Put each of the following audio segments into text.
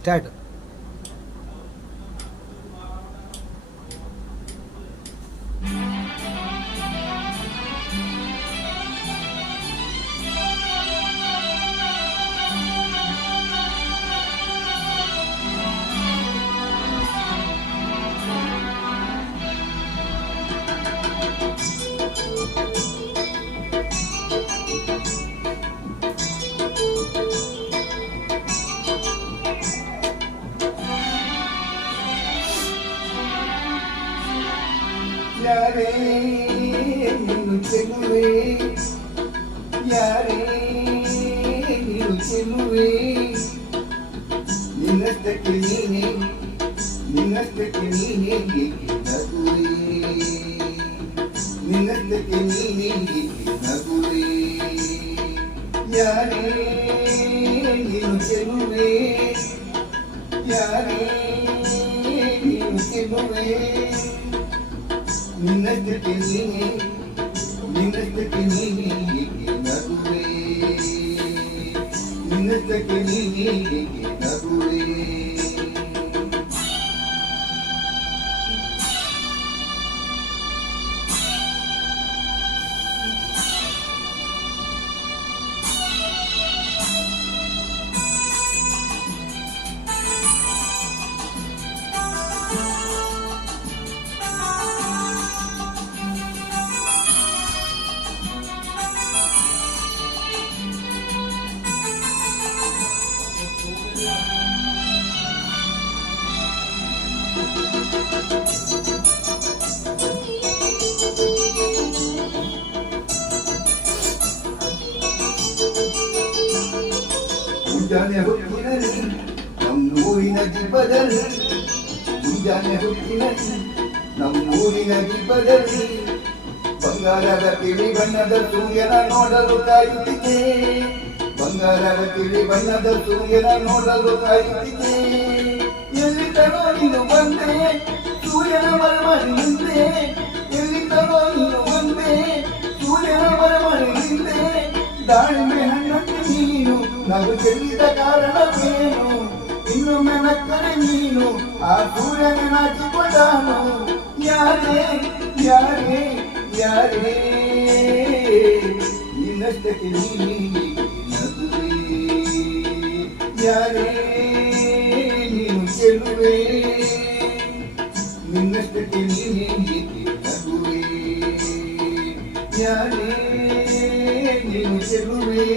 Start. ಯಾರೇ ನೀನು ಚೆಲುವೆ, ಯಾರೇ ನೀನು ಚೆಲುವೆ, ನಿನ್ನಷ್ಟಕ್ಕೆ ನೀನೇ, ನಿನ್ನಷ್ಟಕ್ಕೆ ನೀನೇ ಏಕೆ ನಗುವೆ, ನಿನ್ನಷ್ಟಕ್ಕೆ ನೀನೇ ಏಕೆ ನಗುವೆ, ಯಾರೇ ನೀನು ಚೆಲುವೆ, ಯಾರೇ ನೀನು ಚೆಲುವೆ, ನಿನ್ನಷ್ಟಕ್ಕೆ ನೀನೇ, ನಿನ್ನಷ್ಟಕ್ಕೆ ನೀನೇ ಏಕೆ ನಗುವೆ, ನಿನ್ನಷ್ಟಕ್ಕೆ ನೀನೇ ಏಕೆ ನಗುವೆ. ಮುಂಜಾನೆ ಹೊತ್ತಿನಲ್ಲಿ ನಮ್ಮೂರಿನ ದೀಪದಲ್ಲಿ, ಮುಂಜಾನೆ ಹೊತ್ತಿನಲ್ಲಿ ನಮ್ಮೂರಿನ ದೀಪದಲ್ಲಿ ಬಂಗಾರದ ತಿಳಿ ಬಣ್ಣದ ಸೂರ್ಯನ ನೋಡಲು ಕಾಯುತ್ತಿದೆ, ಬಂಗಾರದ ತಿಳಿ ಬಣ್ಣದ ಸೂರ್ಯನ ನೋಡಲು ಕಾಯುತ್ತಿದೆ. ಎಲ್ಲಿ ತನೋ ನೀನು ಬಂದೆ ಸೂರ್ಯನ ಮರಮನೆ ನಿಂದೆ, ಎಲ್ಲಿ ತನೋ ನೀನು ಬಂದೆ ಸೂರ್ಯನ ಮರಮನೆ ನಿಂದೆ. ದಾಳಿಂಬೆ ಹಣ್ಣಂತೆ ನೀನು ನಗು ಚೆಲ್ಲಿದ ಕಾರಣವೇನು, ಇನ್ನೊಮ್ಮೆ ನಕ್ಕರೆ ನೀನು ಆ ಸೂರ್ಯನ ನಾಚಿಕೊಂಡಾನು. ಯಾರೇ ಯಾರೇ ಯಾರೇ ನಿನ್ನಷ್ಟಕ್ಕೆ ನೀನೇ ನಗುವೆ, ಯಾರೇ ನೀನು ಚೆಲುವೆ, ನಿನ್ನಷ್ಟಕ್ಕೆ ನೀನೇ ಏಕೆ ನಗುವೆ, ಯಾರೇ ನೀನು ಚೆಲುವೆ.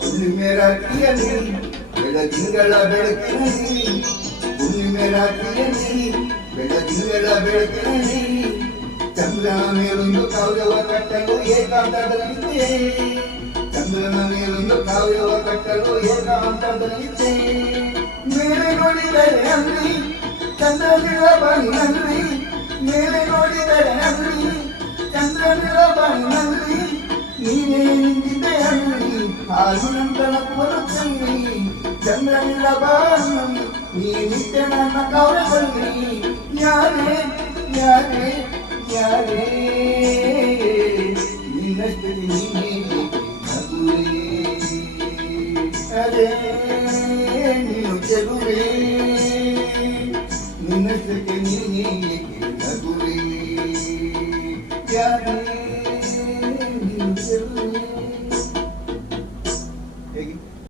ಹುಣ್ಣಿಮೆ ರಾತ್ರಿಯಲ್ಲಿ ಬೆಳದಿಂಗಳ ಬೆಳಕಿನಲ್ಲಿ, ಹುಣ್ಣಿಮೆ ರಾತ್ರಿಯಲ್ಲಿ ಬೆಳದಿಂಗಳ ಬೆಳಕಿನಲ್ಲಿ ಚಂದ್ರನ ಮೇಲೊಂದು ಕಾವ್ಯವ ಕಟ್ಟಲು ಏಕಾಂತದಲ್ಲಿದ್ದೆ, ಚಂದ್ರನ ಮೇಲೊಂದು ಕಾವ್ಯವ ಕಟ್ಟಲು ಏಕಾಂತದಲ್ಲಿದ್ದೆ. ಮೇಲೆ ನೋಡಿದರೆ ಅಲ್ಲಿ ಚಂದ್ರನಿಳ ಬಾನಿನಲ್ಲಿ, ಮೇಲೆ ನೋಡಿದರೆ ಅಲ್ಲಿ ಚಂದ್ರನಿಳ ಬಾನಿನಲ್ಲಿ ನೀನೇ ನಿಂತಿದ್ದೆ ಅಲ್ಲಿ, ಹಾಲು ನಂತನ ಕೊರುತ್ತಲ್ಲಿ ಚಂದ್ರನಿಳ ಬಾನಿನಲ್ಲಿ ನೀ ನಿತ್ಯ ನನ್ನ ಕಾವ್ಯದಲ್ಲಿ. ಯಾರೇ ಯಾರೇ ಯಾರೇ ನಿನ್ನಷ್ಟಕ್ಕೆ ನೀನೇ ನಗುವೆ, ಅದೇ ನೀನು ಚೆಲುವೆ, ನಿನ್ನಷ್ಟಕ್ಕೆ ನೀನೇ ನಗುವೆ, ಯಾರೇ